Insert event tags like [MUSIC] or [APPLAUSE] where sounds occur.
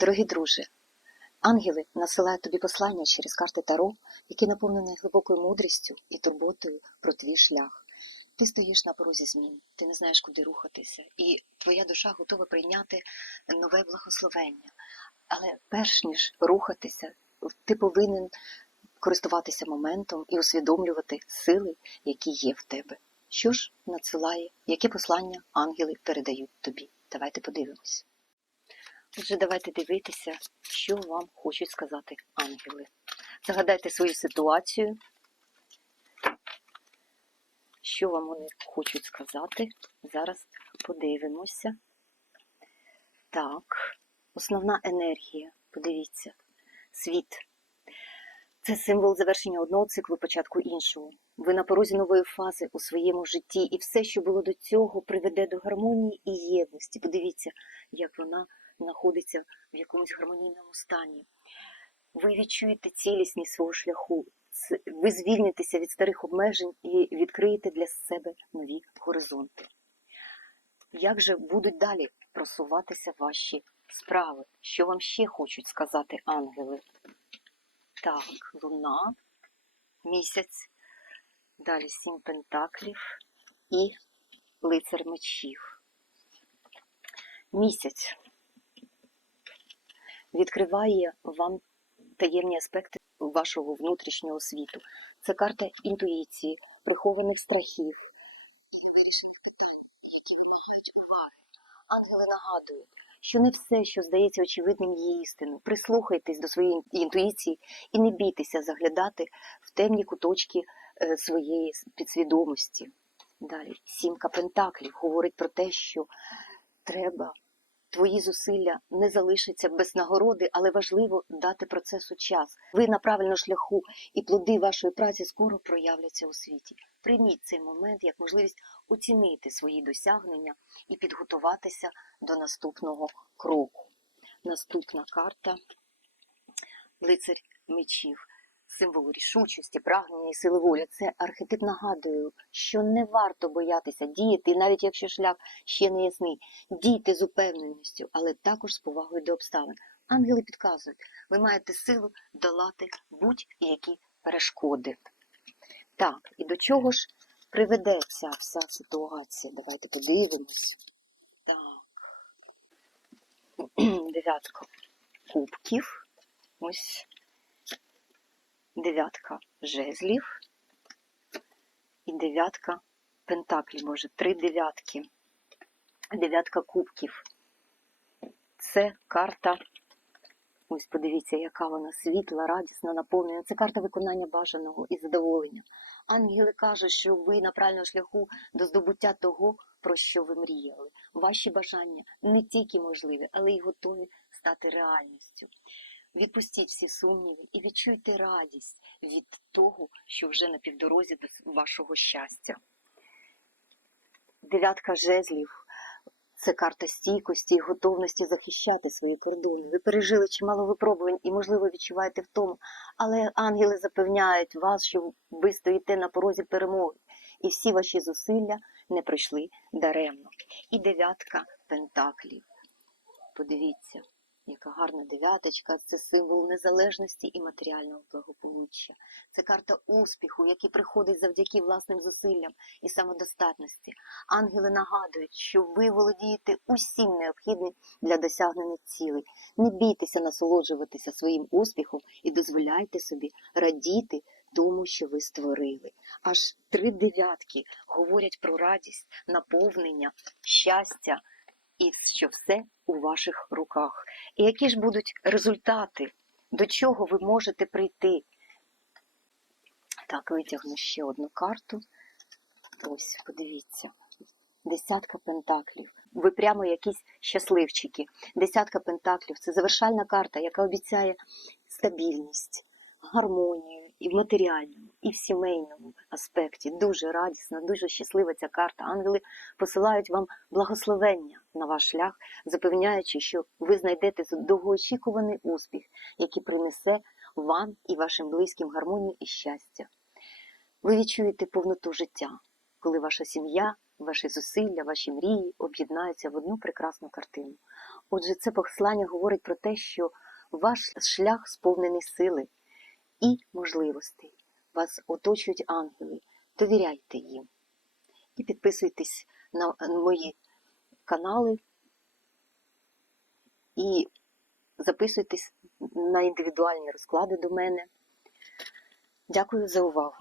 Дорогі друже, ангели насилають тобі послання через карти Таро, які наповнені глибокою мудрістю і турботою про твій шлях. Ти стоїш на порозі змін, ти не знаєш, куди рухатися, і твоя душа готова прийняти нове благословення. Але перш ніж рухатися, ти повинен користуватися моментом і усвідомлювати сили, які є в тебе. Що ж надсилає, яке послання ангели передають тобі? Давайте подивимось. Отже, давайте дивитися, що вам хочуть сказати ангели. Загадайте свою ситуацію, що вам вони хочуть сказати. Зараз подивимося. Так, основна енергія. Подивіться, світ. Це символ завершення одного циклу, початку іншого. Ви на порозі нової фази у своєму житті, і все, що було до цього, приведе до гармонії і єдності. Подивіться, як вона знаходиться в якомусь гармонійному стані. Ви відчуєте цілісність свого шляху, ви звільнитеся від старих обмежень і відкриєте для себе нові горизонти. Як же будуть далі просуватися ваші справи? Що вам ще хочуть сказати ангели? Так, луна, місяць, далі сім пентаклів і лицар мечів. Місяць відкриває вам таємні аспекти вашого внутрішнього світу. Це карта інтуїції, прихованих страхів. Ангели нагадують, що не все, що здається очевидним, є істиною. Прислухайтесь до своєї інтуїції і не бійтеся заглядати в темні куточки е, своєї підсвідомості. Далі, сімка пентаклів говорить про те, що треба твої зусилля не залишаться без нагороди, але важливо дати процесу час. Ви на правильному шляху, і плоди вашої праці скоро проявляться у світі. Прийміть цей момент як можливість оцінити свої досягнення і підготуватися до наступного кроку. Наступна карта лицар мечів. Символ рішучості, прагнення і сили волі. Це архетип нагадує, що не варто боятися діяти, навіть якщо шлях ще не ясний. Дійте з упевненістю, але також з повагою до обставин. Ангели підказують, ви маєте силу долати будь-які перешкоди. Так, і до чого ж приведе ця вся ситуація? Давайте подивимось. Так. [CLEARS THROAT] Дев'ятка кубків. Ось дев'ятка жезлів і дев'ятка пентаклів, може, три дев'ятки. Дев'ятка кубків. Це карта. Ось подивіться, яка вона світла, радісна, наповнена. Це карта виконання бажаного і задоволення. Ангели кажуть, що ви на правильному шляху до здобуття того, про що ви мріяли. Ваші бажання не тільки можливі, але й готові стати реальністю. Відпустіть всі сумніви і відчуйте радість від того, що вже на півдорозі до вашого щастя. Дев'ятка жезлів це карта стійкості і готовності захищати свої кордони. Ви пережили чимало випробувань і, можливо, відчуваєте втому, але ангели запевняють вас, що ви стоїте на порозі перемоги, і всі ваші зусилля не пройшли даремно. І дев'ятка пентаклів. Подивіться, яка гарна дев'яточка, це символ незалежності і матеріального благополуччя. Це карта успіху, який приходить завдяки власним зусиллям і самодостатності. Ангели нагадують, що ви володієте усім необхідним для досягнення цілей. Не бійтеся насолоджуватися своїм успіхом і дозволяйте собі радіти тому, що ви створили. Аж три дев'ятки говорять про радість, наповнення, щастя і що все у ваших руках. І які ж будуть результати, до чого ви можете прийти? Так, витягну ще одну карту. Ось, подивіться. Десятка пентаклів. Ви прямо якісь щасливчики. Десятка пентаклів це завершальна карта, яка обіцяє стабільність, гармонію і в матеріальному, і в сімейному аспекті. Дуже радісна, дуже щаслива ця карта. Ангели посилають вам благословення на ваш шлях, запевняючи, що ви знайдете довгоочікуваний успіх, який принесе вам і вашим близьким гармонію і щастя. Ви відчуєте повноту життя, коли ваша сім'я, ваші зусилля, ваші мрії об'єднаються в одну прекрасну картину. Отже, це послання говорить про те, що ваш шлях сповнений сили і можливостей. Вас оточують ангели. Довіряйте їм. І підписуйтесь на мої канали і записуйтесь на індивідуальні розклади до мене. Дякую за увагу.